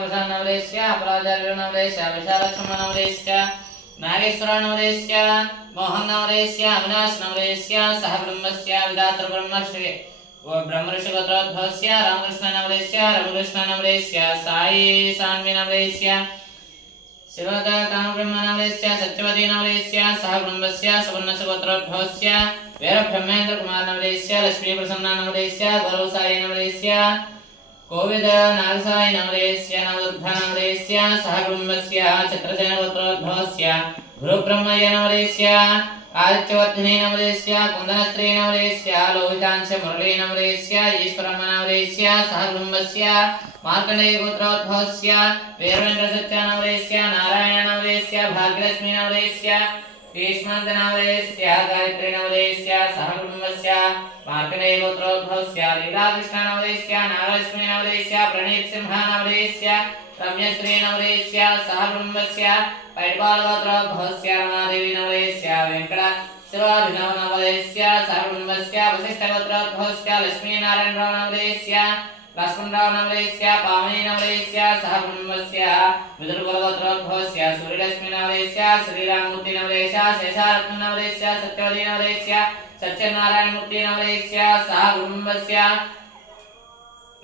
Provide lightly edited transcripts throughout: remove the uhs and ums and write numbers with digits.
प्रसन्नवरेश्य अपराजनवरेश्य विशालक्षमनवरेश्य नागेश्वरनवरेश्य मोहनवरेश्य अविनाशनवरेश्य सह ब्रह्मस्य विदात्रब्रह्मश्री ब्रह्मऋषिगोत्रोद्भवस्य रामकृष्णनवरेश्य रघुकृष्णनवरेश्य साई सान्विनवरेश्य शिवदाकानुब्रह्मनवरेश्य सत्यवतीनवरेश्य सह ब्रह्मस्य सुवर्णसुगोत्रोद्भवस्य वीरब्रह्मेन्द्रकुमारनवरेश्य लक्ष्मीप्रसन्ननवरेश्य गौरवसायिनवरेश्य कोविद नागसायिनवरेश्य नवदुर्गानवरेश्य सह ब्रह्मस्य छत्रसेनगोत्रोद्भवस्य गुरुब्रह्मय्यनवरेश्य आदित्यवर्धिनीनवरेश्य कुन्दनस्त्रीनवरेश्य लोहितांश मुरलीनवरेश्य ईश्वरम्मनवरेश्य सह ब्रह्मस्य मार्कण्डेयगोत्रोद्भवस्य वीरवेङ्कटसत्यनवरेश्य नारायणनवरेश्य भाग्यलक्ष्मीनवरेश्य भीष्मन्तनवरेश्य गायत्रीनवरेश्य सह ब्रह्मस्य मार्कण्डेयगोत्रोद्भवस्य लीलाकृष्णनवरेश्य नागलक्ष्मीनवरेश्य प्रणीतसिंहनवरेश्य रम्यश्रीनवरेश्य सह ब्रह्मस्य पैड्पालगोत्रोद्भवस्य रमादेवीनवरेश्य वेङ्कट शिवाभिनवनवरेश्य सह ब्रह्मस्य वसिष्ठगोत्रोद्भवस्य लक्ष्मीनारायणरावनवरेश्य लक्ष्मणरावनवरेश्य पावनीनवरेश्य सह ब्रह्मस्य विदुरकुलगोत्रोद्भवस्य सूर्यलक्ष्मीनवरेश्य श्रीराममूर्तिनवरेश्य शेषारत्ननवरेश्य सत्यवतीनवरेश्य सत्यनारायणमूर्तिनवरेश्य सह ब्रह्मस्य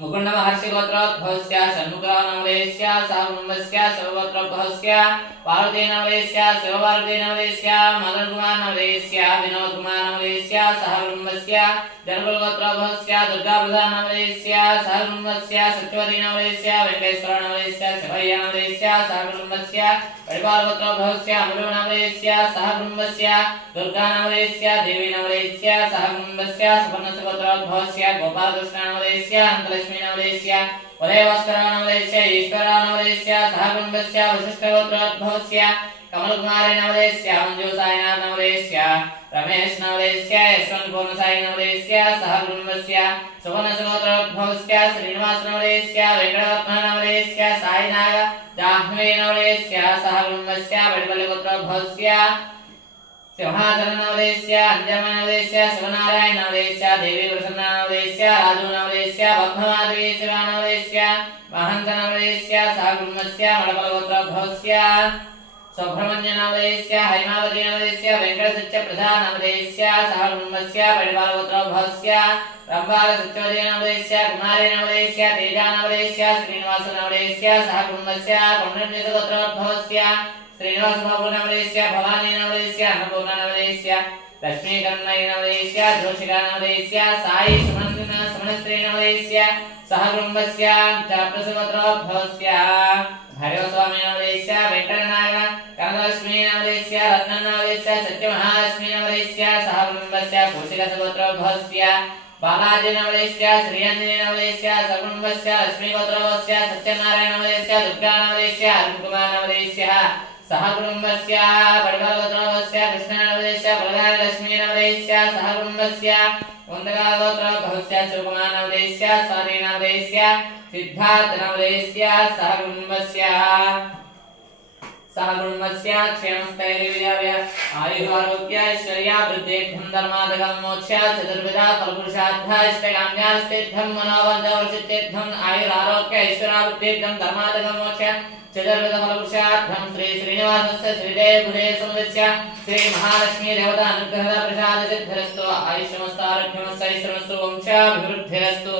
मुकुंड महर्षि गोत्रोद्भवस्य षण्मुखनवरेश्य सह ब्रह्मस्य शिवगोत्रोद्भवस्य पार्वतीनवरेश्य शिवपार्वतीनवरेश्य मदनकुमारनवरेश्य विनोदकुमारनवरेश्य सह ब्रह्मस्य जनकुलगोत्रोद्भवस्य दुर्गाप्रसादनवरेश्य सह ब्रह्मस्य सत्यवतीनवरेश्य वेङ्कटेश्वरनवरेश्य शिवय्यनवरेश्य सह ब्रह्मस्य परिपालगोत्रोद्भवस्य अमृतनवरेश्य सह ब्रह्मस्य दुर्गानवरेश्य देवीनवरेश्य सह ब्रह्मस्य सुवर्णसुगोत्रोद्भवस्य गोपालकृष्णनवरेश्य अनन्तलक्ष्मीनवरेश्य उदयभास्करनवरेश्य ईश्वरनवरेश्य सह ब्रह्मस्य वसिष्ठगोत्रोद्भवस्य कमलकुमारनवरेश्य मंजूसायिनाथनवरेश्य रमेशनवरेश्य यशवन्तपूर्णसायिनवरेश्य सह ब्रह्मस्य सुवर्णसुगोत्रोद्भवस्य श्रीनिवासनवरेश्य वेङ्कटरत्ननवरेश्य साईनाग जाह्नवीनवरेश्य सह ब्रह्मस्य वडिवल्लिगोत्रोद्भवस्य सिंहाचलनवरेश्य अंजनमनवरेश्य शिवनारायणनवरेश्य देवी प्रसन्ननवरेश्य राजूनवरेश्य पद्ममाधवी शिवानवरेश्य महन्तनवरेश्य सह ब्रह्मस्य मडबलगोत्रोद्भवस्य सुब्रह्मण्यनवरेश्य हैमावतीनवरेश्य वेङ्कटसत्यप्रसादनवरेश्य सह ब्रह्मस्य परिपालगोत्रोद्भवस्य रम्भालसत्यवतीनवरेश्य कुमारीनवरेश्य तेजानवरेश्य श्रीनिवासनवरेश्य सह ब्रह्मस्य कौण्डिन्यगोत्रोद्भवस्य श्रीनिवासबाबुनवरेश्य भवानीनवरेश्य अन्नपूर्णनवरेश्य लक्ष्मीकन्नयनवरेश्य जोशिकानवरेश्य साई सुमनस्त्रीनवरेश्य सह ब्रह्मस्य जलप्रसगोत्रोद्भवस्य हरिवस्वामिनवरेश्य वेङ्कटनाग कनकलक्ष्मीनवरेश्य रत्ननवरेश्य सत्यमहालक्ष्मीनवरेश्य सह ब्रह्मस्य कौशिकसगोत्रोद्भवस्य बालाजीनवरेश्य श्रीअञ्जनीनवरेश्य सह ब्रह्मस्य लक्ष्मीगोत्रोद्भवस्य सत्यनारायणनवरेश्य दुर्गानवरेश्य अरुणकुमारनवरेश्य सह ब्रह्मस्य परिपालगोत्रोद्भवस्य कृष्णनवरेश्य बलगालक्ष्मीनवरेश्य सह ब्रह्मस्य वन्दगागोत्रोद्भवस्य शिवकुमारनवरेश्य स्वातीनवरेश्य सिद्धार्थनवरेश्य सह ब्रह्मस्य क्षेमस्थैर्यविजय आयुरारोग्य ऐश्वर्याभिवृद्ध्यर्थं धर्मादगं मोक्ष चतुर्विधा फलपुरुषार्थाष्टकाम्यास्तेद्धं मनोबन्धवर्षित्यर्थं आयुरारोग्य ऐश्वर्याभिवृद्ध्यर्थं धर्मादगं मोक्ष चतुर्विध फलपुरुषार्थं श्री श्रीनिवासस्य श्रीदेवगुणे समुदस्य श्री महालक्ष्मी देवता अनुग्रहदा प्रसाद सिद्धिरस्तु आयुष्यमस्तु आरोग्यमस्तु ऐश्वर्यमस्तु वंशाभिवृद्धिरस्तु।